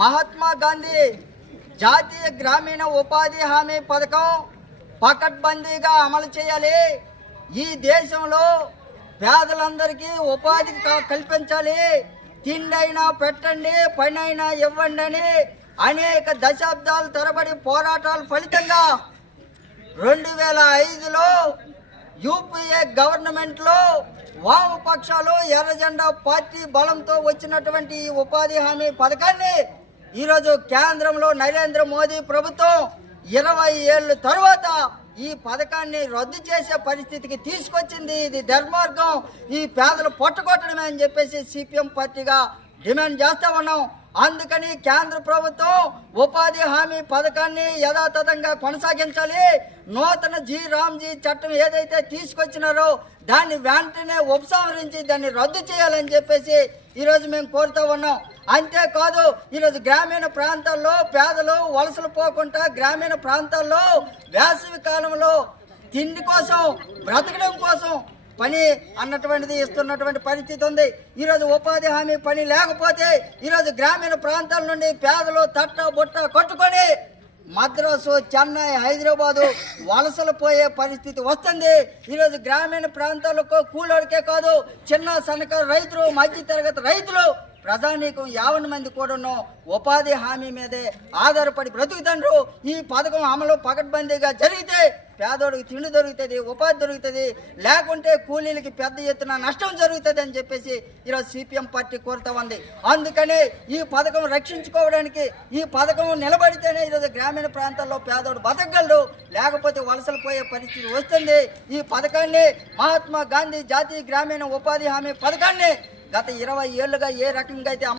మహాత్మా గాంధీ జాతీయ గ్రామీణ ఉపాధి హామీ పథకం పకడ్బందీగా అమలు చేయాలి. ఈ దేశంలో పేదలందరికీ ఉపాధి కల్పించాలి. తిండైనా పెట్టండి పనైనా ఇవ్వండి అని అనేక దశాబ్దాల తరబడి పోరాటాల ఫలితంగా రెండు వేల ఐదులో యూపీఏ గవర్నమెంట్లో వామపక్షాలు ఎర్రజెండా పార్టీ బలంతో వచ్చినటువంటి ఈ ఉపాధి హామీ పథకాన్ని ఈరోజు కేంద్రంలో నరేంద్ర మోదీ ప్రభుత్వం ఇరవై ఏళ్ళ తరువాత ఈ పథకాన్ని రద్దు చేసే పరిస్థితికి తీసుకొచ్చింది. ఇది ధర్మార్గం ఈ పేదలు పట్టుకొట్టడమే అని చెప్పేసి సిపిఎం పార్టీగా డిమాండ్ చేస్తూ ఉన్నాం. అందుకని కేంద్ర ప్రభుత్వం ఉపాధి హామీ పథకాన్ని యథాతథంగా కొనసాగించాలి. నూతన జీ రామ్జీ చట్టం ఏదైతే తీసుకొచ్చినారో దాన్ని వెంటనే ఉపసంహరించి దాన్ని రద్దు చేయాలని చెప్పేసి ఈరోజు మేము కోరుతూ ఉన్నాం. అంతేకాదు ఈరోజు గ్రామీణ ప్రాంతాల్లో పేదలు వలసలు పోకుండా గ్రామీణ ప్రాంతాల్లో వేసవి కాలంలో తిండి కోసం బ్రతకడం కోసం పని అన్నటువంటిది ఇస్తున్నటువంటి పరిస్థితి ఉంది. ఈరోజు ఉపాధి హామీ పని లేకపోతే ఈరోజు గ్రామీణ ప్రాంతాల నుండి పేదలు తట్ట బుట్ట కొట్టుకొని మద్రాసు చెన్నై హైదరాబాదు వలసలు పోయే పరిస్థితి వస్తుంది. ఈరోజు గ్రామీణ ప్రాంతాలకు కూలోడికే కాదు చిన్న సన్నకారు రైతులు మధ్య తరగతి రైతులు ప్రజానీకం యావన్ మంది కూడాను ఉపాధి హామీ మీదే ఆధారపడి బ్రతుకుతండ్రు. ఈ పథకం అమలు పకడ్బందీగా జరిగితే పేదోడికి తిండి దొరుకుతుంది ఉపాధి దొరుకుతుంది లేకుంటే కూలీలకి పెద్ద ఎత్తున నష్టం జరుగుతుంది అని చెప్పేసి ఈరోజు సిపిఎం పార్టీ కోరుతా ఉంది. అందుకని ఈ పథకం రక్షించుకోవడానికి ఈ పథకం నిలబడితేనే ఈరోజు గ్రామీణ ప్రాంతాల్లో పేదోడు బతకగలడు. లేకపోతే వలసలు పోయే పరిస్థితి వస్తుంది. ఈ పథకాన్ని మహాత్మా గాంధీ జాతీయ గ్రామీణ ఉపాధి హామీ పథకాన్ని గత ఇరవై ఏళ్ళుగా ఏ రకంగా అయితే